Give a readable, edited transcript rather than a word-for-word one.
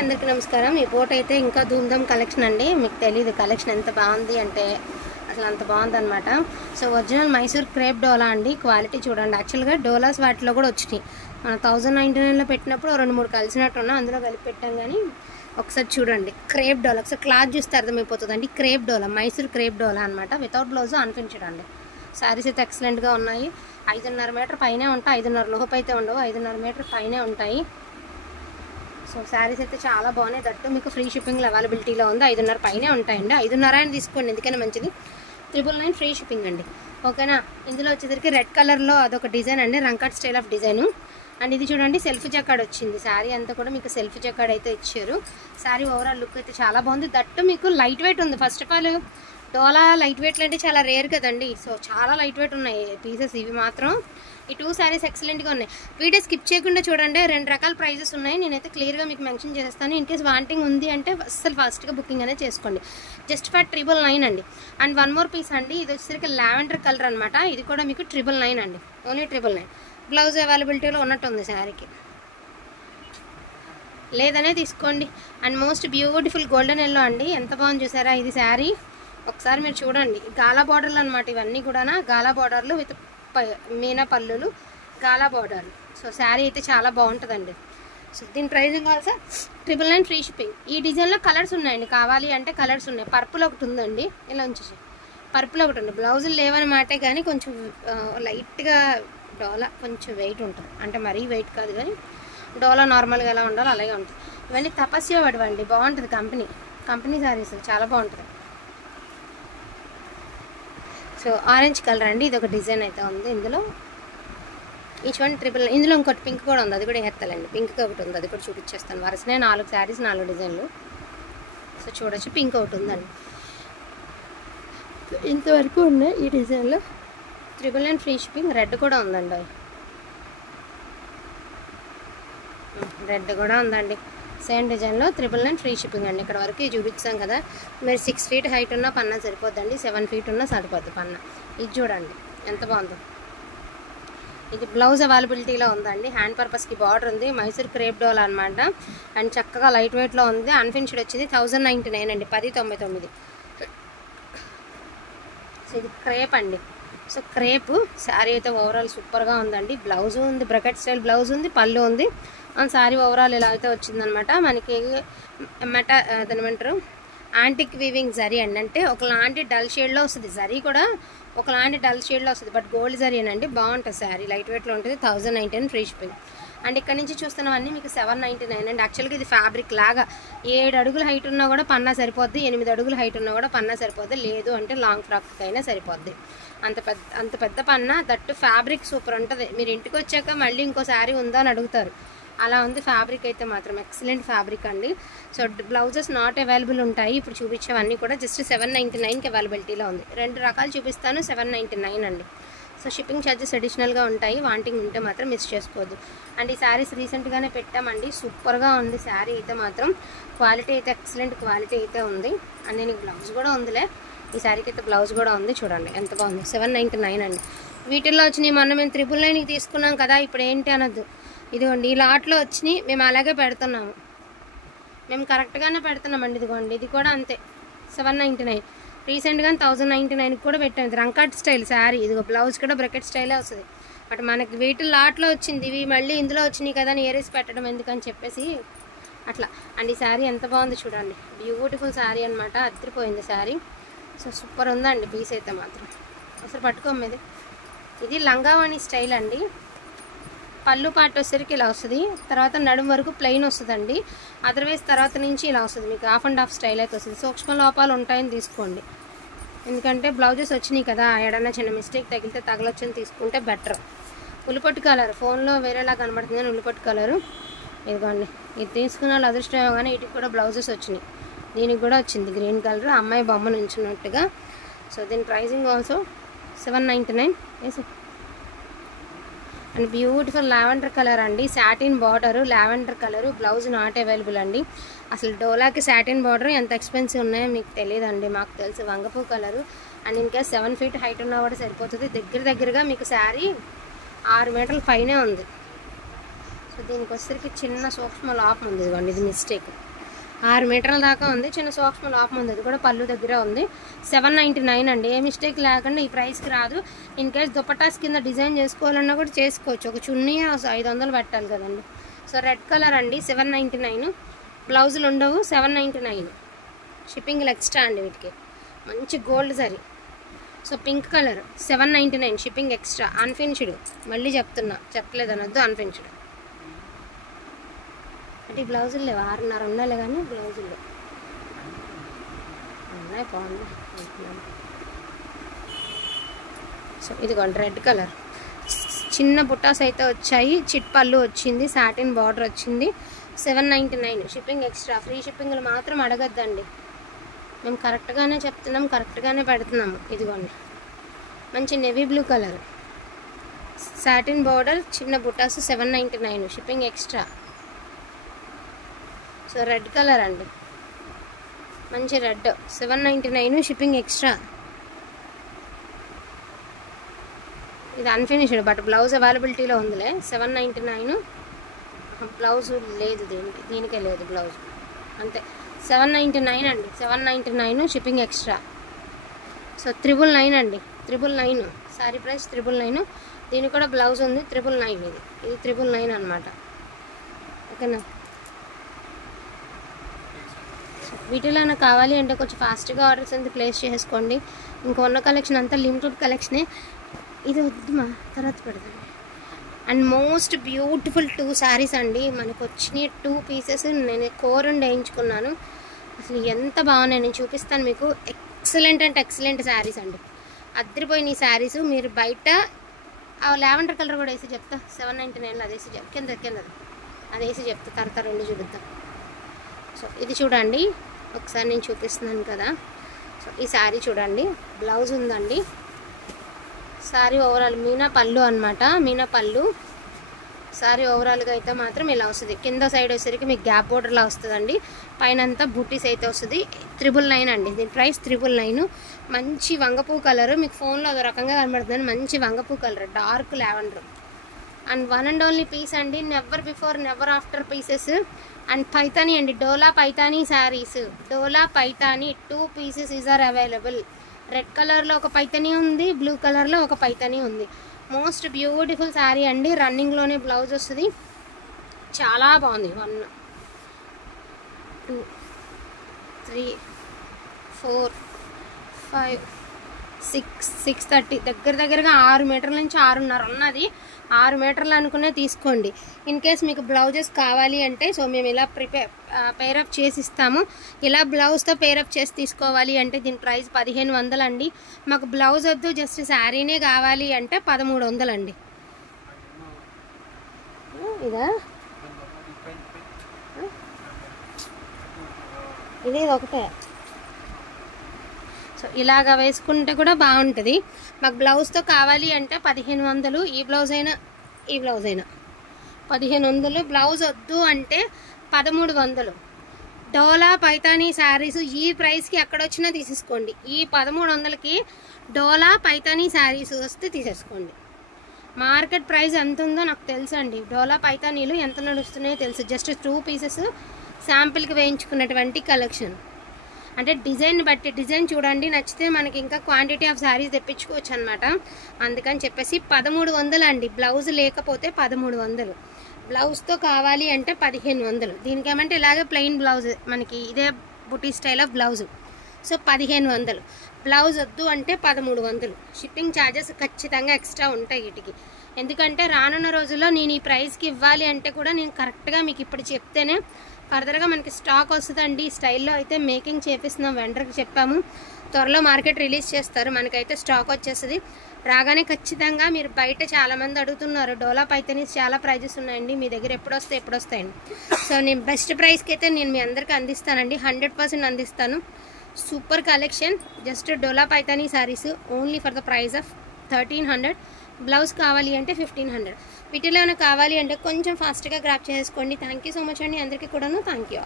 అందరికీ నమస్కారం। ఈ బోట్ అయితే ఇంకా ధూమ్ధామ్ కలెక్షన్ అండి। మీకు తెలియదు కలెక్షన్ ఎంత బాగుంది అంటే అసలు అంత బాగుందన్నమాట। సో ఒరిజినల్ మైసూర్ క్రేప్ డోలా అండి। క్వాలిటీ చూడండి। యాక్చువల్గా డోలాస్ వాటిలో కూడా వచ్చినాయి। మనం 1099లో పెట్టినప్పుడు 2-3 కలిసినట్టు ఉన్నా అందులో కలిపి పెట్టాం కానీ ఒకసారి చూడండి క్రేప్ డోలా ఒకసారి క్లాత్ చూస్తే అర్థమైపోతుందండి। క్రేప్ డోలా మైసూర్ క్రేప్ డోలా అనమాట। వితౌట్ బ్లౌజ్ అన్ఫినిష్డ్ అండి। శారీస్ అయితే ఎక్సలెంట్గా ఉన్నాయి। 5.5 మీటర్ పైనే ఉంటాయి। 5.5 లోపు అయితే ఉండవు, 5.5 మీటర్ పైనే ఉంటాయి। సో శారీస్ అయితే చాలా బాగున్నాయి। దట్టు మీకు ఫ్రీ షిప్పింగ్లో అవైలబిలిటీలో ఉంది। 5.5 పైనే ఉంటాయండి। 5.5 అని తీసుకోండి, ఎందుకైనా మంచిది। 999 ఫ్రీ షిప్పింగ్ అండి, ఓకేనా। ఇందులో వచ్చేసరికి రెడ్ కలర్లో అదొక డిజైన్ అండి, రంకట్ స్టైల్ ఆఫ్ డిజైను। అండ్ ఇది చూడండి సెల్ఫ్ జకాడ్ వచ్చింది। శారీ అంతా కూడా మీకు సెల్ఫ్ జకాడ్ అయితే ఇచ్చారు। శారీ ఓవరాల్ లుక్ అయితే చాలా బాగుంది। దట్టు మీకు లైట్ వెయిట్ ఉంది। First of all Dola light వెయిట్లు అంటే చాలా రేర్ కదండి। సో చాలా లైట్ వెయిట్ ఉన్నాయి పీసెస్ ఇవి మాత్రం। ఈ 2 శారీస్ ఎక్సలెంట్గా ఉన్నాయి। వీడియో స్కిప్ చేయకుండా చూడండి। 2 రకాల ప్రైజెస్ ఉన్నాయి, నేనైతే క్లియర్గా మీకు మెన్షన్ చేస్తాను। ఇన్ కేస్ వాంటింగ్ ఉంది అంటే అస్సలు ఫాస్ట్గా బుకింగ్ అనేది చేసుకోండి। జస్ట్ ఫర్ 999 అండి। అండ్ 1 మోర్ పీస్ అండి, ఇది వచ్చేసరికి లావెండర్ కలర్ అనమాట। ఇది కూడా మీకు 999 అండి, ఓన్లీ 999। బ్లౌజ్ అవైలబిలిటీలో ఉన్నట్టుంది శారీకి, లేదనే తీసుకోండి। And most beautiful golden yellow అండి, ఎంత బాగుంది చూసారా ఇది శారీ। ఒకసారి మీరు చూడండి, గాలా బార్డర్లు అనమాట ఇవన్నీ కూడా, గాలా బార్డర్లు విత్ మీనా పళ్ళులు, గాలా బార్డర్లు। సో శారీ అయితే చాలా బాగుంటుందండి। సో దీని ప్రైజింగ్ ఆల్సో 999 ఫ్రీ షిప్పింగ్। ఈ డిజైన్లో కలర్స్ ఉన్నాయండి, కావాలి అంటే కలర్స్ ఉన్నాయి। పర్పుల్ ఒకటి ఉందండి, ఇలా ఉంచేసి పర్పుల్ ఒకటి ఉంది। బ్లౌజులు లేవన్నమాటే కానీ కొంచెం లైట్గా డోలా కొంచెం వెయిట్ ఉంటుంది, అంటే మరీ వెయిట్ కాదు కానీ డోలా నార్మల్గా ఎలా ఉండాలో అలాగే ఉంటుంది। ఇవన్నీ తపస్య పడవండి, బాగుంటుంది। కంపెనీ శారీస్ చాలా బాగుంటుంది। సో ఆరెంజ్ కలర్ అండి, ఇది ఒక డిజైన్ అయితే ఉంది ఇందులో। Each one 999। ఇందులో ఇంకోటి పింక్ కూడా ఉంది, అది కూడా వేస్తాలండి। పింక్ ఒకటి ఉంది, అది కూడా చూపించేస్తాను। వరుసనే 4 శారీస్ 4 డిజైన్లు। సో చూడొచ్చు, పింక్ ఒకటి ఉందండి। ఇంతవరకు ఉన్నాయి ఈ డిజైన్లో। 999 ఫ్రీ షిప్పింగ్। రెడ్ కూడా ఉందండి, రెడ్ కూడా ఉందండి సేమ్ డిజైన్లో। 999 ఫ్రీ షిప్పింగ్ అండి। ఇక్కడ వరకు చూపించాం కదా, మీరు 6 ఫీట్ హైట్ ఉన్న పన్నా సరిపోద్దండి, 7 ఫీట్ ఉన్నా సరిపోద్ది పన్నా। ఇది చూడండి ఎంత బాగుందో। ఇది బ్లౌజ్ అవైలబిలిటీలో ఉందండి, హ్యాండ్ పర్పస్కి బార్డర్ ఉంది, మైసూర్ క్రేప్ డోల్ అనమాట। అండ్ చక్కగా లైట్ వెయిట్లో ఉంది, అన్ఫినిష్డ్ వచ్చింది। 1099 అండి, 1099। సో ఇది క్రేప్ అండి। సో క్రేప్ శారీ అయితే ఓవరాల్ సూపర్గా ఉందండి। బ్లౌజ్ ఉంది, బ్రకెట్ స్టైల్ బ్లౌజ్ ఉంది, పళ్ళు ఉంది। అండ్ శారీ ఓవరాల్ ఇలా అయితే వచ్చిందనమాట మనకి। దాని ఏమంటారు, యాంటిక్ వీవింగ్ జరీ అండి, అంటే ఒకలాంటి డల్ షేడ్లో వస్తుంది జరీ కూడా, ఒకలాంటి డల్ షేడ్లో వస్తుంది, బట్ గోల్డ్ జరీ అండి, బాగుంటుంది శారీ, లైట్ వెయిట్లో ఉంటుంది। 1099 ఫ్రీ షిప్పింగ్। అండ్ ఇక్కడ నుంచి చూస్తున్నవన్నీ మీకు 799 అండి। యాక్చువల్గా ఇది ఫ్యాబ్రిక్ లాగా 7 అడుగుల హైట్ ఉన్నా కూడా పన్నా సరిపోద్ది, 8 అడుగుల హైట్ ఉన్నా కూడా పన్నా సరిపోద్ది, లేదు అంటే లాంగ్ ఫ్రాక్ అయినా సరిపోద్ది। అంత పెద్ద పన్నా, దట్టు ఫ్యాబ్రిక్ సూపర్ ఉంటుంది। మీరు ఇంటికి వచ్చాక మళ్ళీ ఇంకో శారీ ఉందా అని అడుగుతారు, అలా ఉంది ఫ్యాబ్రిక్ అయితే మాత్రం, ఎక్సలెంట్ ఫ్యాబ్రిక్ అండి। సో బ్లౌజెస్ నాట్ అవైలబుల్ ఉంటాయి, ఇప్పుడు చూపించేవన్నీ కూడా జస్ట్ 799కి అవైలబిలిటీలో ఉంది। 2 రకాలు చూపిస్తాను, 799 అండి। సో షిప్పింగ్ ఛార్జెస్ అడిషనల్గా ఉంటాయి, వాంటింగ్ ఉంటే మాత్రం మిస్ చేసుకోవద్దు। అండ్ ఈ శారీస్ రీసెంట్గానే పెట్టామండి, సూపర్గా ఉంది శారీ అయితే మాత్రం, క్వాలిటీ అయితే ఎక్సలెంట్ క్వాలిటీ అయితే ఉంది। అండ్ నేను బ్లౌజ్ కూడా ఉందిలే, ఈ శారీకి అయితే బ్లౌజ్ కూడా ఉంది, చూడండి ఎంత బాగుంది। 799 అండి। వీటిల్లో వచ్చినాయి మొన్న మేము 999కి తీసుకున్నాం కదా, ఇప్పుడు ఏంటి అనొద్దు, ఇదిగోండి ఈ లాట్లో వచ్చినాయి, మేము అలాగే పెడుతున్నాము, మేము కరెక్ట్గానే పెడుతున్నామండి। ఇదిగోండి ఇది కూడా అంతే 799। రీసెంట్గా 1099కి కూడా పెట్టాము। ఇది రంకట్ స్టైల్ శారీ, ఇదిగో బ్లౌజ్ కూడా బ్రకెట్ స్టైలే వస్తుంది, బట్ మనకి వీటి లాట్లో వచ్చింది, ఇవి మళ్ళీ ఇందులో వచ్చినాయి కదా అని ఏరేసి పెట్టడం ఎందుకని చెప్పేసి అట్లా। అండ్ ఈ శారీ ఎంత బాగుంది చూడండి, బ్యూటిఫుల్ శారీ అనమాట, అదిరిపోయింది శారీ। సో సూపర్ ఉందండి పీస్ అయితే మాత్రం, అసలు పట్టుకోమ్మది। ఇది లంగావాణి స్టైల్ అండి, పళ్ళు పాటు వచ్చేసరికి ఇలా వస్తుంది, తర్వాత నడుము వరకు ప్లెయిన్ వస్తుందండి, అదర్వైజ్ తర్వాత నుంచి ఇలా వస్తుంది మీకు హాఫ్ అండ్ హాఫ్ స్టైల్ అయితే వస్తుంది। సూక్ష్మ లోపాలు ఉంటాయని తీసుకోండి, ఎందుకంటే బ్లౌజెస్ వచ్చినాయి కదా, ఏడన్నా చిన్న మిస్టేక్ తగిలితే తగలొచ్చని తీసుకుంటే బెటర్। ఉల్లిపట్టు కలర్ ఫోన్లో వేరేలా కనబడుతుంది కానీ ఉల్లిపట్టు కలరు ఇదిగోండి, ఇది తీసుకున్న వాళ్ళు అదృష్టమేమో కానీ వీటికి కూడా బ్లౌజెస్ వచ్చినాయి, దీనికి కూడా వచ్చింది గ్రీన్ కలర్, అమ్మాయి బొమ్మ నుంచున్నట్టుగా। సో దీని ప్రైజింగ్ ఆల్సో 799 వేసి। అండ్ బ్యూటిఫుల్ లావెండర్ కలర్ అండి, satin border, lavender colour, blouse not available అండి। అసలు డోలాకి సాటిన్ బార్డర్ ఎంత ఎక్స్పెన్సివ్ ఉన్నాయో మీకు తెలియదండి, మాకు తెలుసు। వంగపూ కలరు, అండ్ ఇంకా 7 ఫీట్ హైట్ ఉన్నా కూడా సరిపోతుంది। దగ్గరగా మీకు శారీ 6 మీటర్ల పైనే ఉంది। సో దీనికి వచ్చేసరికి చిన్న సూక్ష్మ లోపం ఉంది, ఇదిగోండి ఇది మిస్టేక్। 6 మీటర్ల దాకా ఉంది. చిన్న సూక్ష్మ లోపం ఉంది, అది కూడా పళ్ళు దగ్గర ఉంది. 799 అండి. ఏ మిస్టేక్ లేకుండా ఈ ప్రైస్కి రాదు. ఇన్ కేస్ దుపటాస్ కింద డిజైన్ చేసుకోవాలన్నా కూడా చేసుకోవచ్చు. ఒక చున్నీ 500 పెట్టాలి కదండి. సో రెడ్ కలర్ అండి 799. బ్లౌజులు ఉండవు, 799. షిప్పింగ్లు ఎక్స్ట్రా అండి వీటికి. మంచి gold zari. So pink colour 799, shipping extra. Unfinished, మళ్ళీ చెప్తున్నా, చెప్పలేదనొద్దు, అన్ఫినిష్డ్. అంటే ఈ బ్లౌజులు లేవు, 6.5 ఉండాలి కానీ బ్లౌజులు ఉన్నాయి. బాగుంది. సో ఇదిగోండి రెడ్ కలర్, చిన్న బుట్టాస్ అయితే వచ్చాయి. చిట్ పళ్ళు వచ్చింది, సాటిన్ బార్డర్ వచ్చింది. 799, షిప్పింగ్ ఎక్స్ట్రా. ఫ్రీ షిప్పింగ్లు మాత్రం అడగద్దండి, మేము కరెక్ట్గానే చెప్తున్నాం, కరెక్ట్గానే పెడుతున్నాము. ఇదిగోండి మంచి navy blue colour, satin border, చిన్న బుట్టాస్, 799, shipping extra. So red colour అండి, మంచి రెడ్, 799, షిప్పింగ్ ఎక్స్ట్రా. ఇది అన్ఫినిష్డ్ బట్ బ్లౌజ్ అవైలబిలిటీలో ఉందిలే. 799, బ్లౌజ్ లేదు దీనికే లేదు బ్లౌజ్, అంతే. 799 అండి, 799, షిప్పింగ్ ఎక్స్ట్రా. సో 999 అండి, 999 సారీ ప్రైస్ 999. దీనికి కూడా బ్లౌజ్ ఉంది, 999. ఇది 999 అనమాట. ఓకేనా? వీటిలోనే కావాలి అంటే కొంచెం ఫాస్ట్గా ఆర్డర్స్ అంతా ప్లేస్ చేసుకోండి. ఇంకా ఉన్న కలెక్షన్ అంతా లిమిటెడ్ కలెక్షనే. ఇది వద్దు మా తర్వాత పెడతాను. అండ్ మోస్ట్ బ్యూటిఫుల్ 2 శారీస్ అండి మనకు వచ్చినాయి. 2 పీసెస్ నేను కోరుండి వేయించుకున్నాను. అసలు ఎంత బాగున్నాయి, నేను చూపిస్తాను మీకు. ఎక్సలెంట్ అంటే ఎక్సలెంట్ శారీస్ అండి, అద్దరిపోయిన ఈ శారీస్. మీరు బయట లావెండర్ కలర్ కూడా వేసి చెప్తా, 799 అది వేసి కింద అది వేసి చెప్తా, తర్వాత 2 చూపిద్దాం. సో ఇది చూడండి ఒకసారి, నేను చూపిస్తున్నాను కదా. సో ఈ శారీ చూడండి, బ్లౌజ్ ఉందండి. శారీ ఓవరాల్ మీనా పళ్ళు అనమాట, మీనా పళ్ళు. శారీ ఓవరాల్గా అయితే మాత్రం ఇలా వస్తుంది. కింద సైడ్ వచ్చేసరికి మీకు గ్యాప్ బోర్డర్లా వస్తుందండి. పైన అంతా బూటీస్ అయితే వస్తుంది. 999 అండి, దీని ప్రైస్ 999. మంచి వంగపూ కలర్, మీకు ఫోన్లో అదో రకంగా కనబడుతుంది. మంచి వంగపూ colour, dark lavender. And 1 and only piece అండి, never before never after pieces. And Paithani అండి, Dola Paithani saris. Dola Paithani 2 pieces are available. Red కలర్లో ఒక పైతానీ ఉంది, బ్లూ కలర్లో ఒక పైతానీ ఉంది. మోస్ట్ బ్యూటిఫుల్ శారీ అండి. రన్నింగ్లోనే బ్లౌజ్ వస్తుంది, చాలా బాగుంది. 1 2 3 4 5 6 630 దగ్గరగా 6 మీటర్ల నుంచి 6.5 ఉన్నది. 6 మీటర్లు అనుకునే తీసుకోండి. ఇన్ కేస్ మీకు బ్లౌజెస్ కావాలి అంటే సో మేము ఇలా పేరప్ చేసి ఇస్తాము. ఇలా బ్లౌజ్తో పేరప్ చేసి తీసుకోవాలి అంటే దీని ప్రైస్ 1500 అండి. మాకు బ్లౌజ్ వద్దు, జస్ట్ శారీనే కావాలి అంటే 1300 అండి. ఇదా ఇది ఒకటే. సో ఇలాగ వేసుకుంటే కూడా బాగుంటుంది. మాకు బ్లౌజ్తో కావాలి అంటే 1500. ఈ బ్లౌజ్ అయినా 1500. బ్లౌజ్ వద్దు అంటే 1300. డోలా పైతానీ శారీస్ ఈ ప్రైస్కి ఎక్కడొచ్చినా తీసేసుకోండి. ఈ 1300కి డోలా పైతానీ శారీస్ వస్తే తీసేసుకోండి. మార్కెట్ ప్రైస్ ఎంత ఉందో నాకు తెలుసు అండి. డోలా పైతానీలు ఎంత నడుస్తున్నాయో తెలుసు. జస్ట్ 2 pieces శాంపిల్కి వేయించుకున్నటువంటి కలెక్షన్. అంటే డిజైన్ బట్టి డిజైన్ చూడండి, నచ్చితే మనకి ఇంకా క్వాంటిటీ ఆఫ్ శారీస్ తెప్పించుకోవచ్చు అనమాట. అందుకని చెప్పేసి 1300 అండి. బ్లౌజ్ లేకపోతే 1300. బ్లౌజ్తో కావాలి అంటే 1500. దీనికి ఏమంటే ఇలాగే ప్లెయిన్ బ్లౌజ్, మనకి ఇదే బుటీ style of blouse. So 1500. Blouse వద్దు అంటే 1300. షిప్పింగ్ ఛార్జెస్ ఖచ్చితంగా ఎక్స్ట్రా ఉంటాయి వీటికి. ఎందుకంటే రానున్న రోజుల్లో నేను ఈ ప్రైస్కి ఇవ్వాలి అంటే కూడా నేను కరెక్ట్గా మీకు ఇప్పుడు చెప్తేనే ఫర్దర్గా మనకి స్టాక్ వస్తుందండి. ఈ స్టైల్లో అయితే మేకింగ్ చేపిస్తున్నాం, వెండర్కి చెప్పాము. త్వరలో మార్కెట్ రిలీజ్ చేస్తారు, మనకైతే స్టాక్ వచ్చేస్తుంది. రాగానే ఖచ్చితంగా మీరు బయట చాలామంది అడుగుతున్నారు డోలా పైతానీస్ చాలా ప్రైజెస్ ఉన్నాయండి, మీ దగ్గర ఎప్పుడు వస్తాయండి. సో నేను బెస్ట్ ప్రైస్కి అయితే నేను మీ అందరికీ అందిస్తానండి, 100% అందిస్తాను. Super collection. Just dola Paithani saris only for the price of 1300. Blouse కావాలి అంటే 1500. వీటిలో ఏమైనా కావాలి అంటే కొంచెం ఫాస్ట్గా గ్రాప్ చేసుకోండి. థ్యాంక్ యూ సో మచ్ అండి అందరికీ కూడాను. Thank you.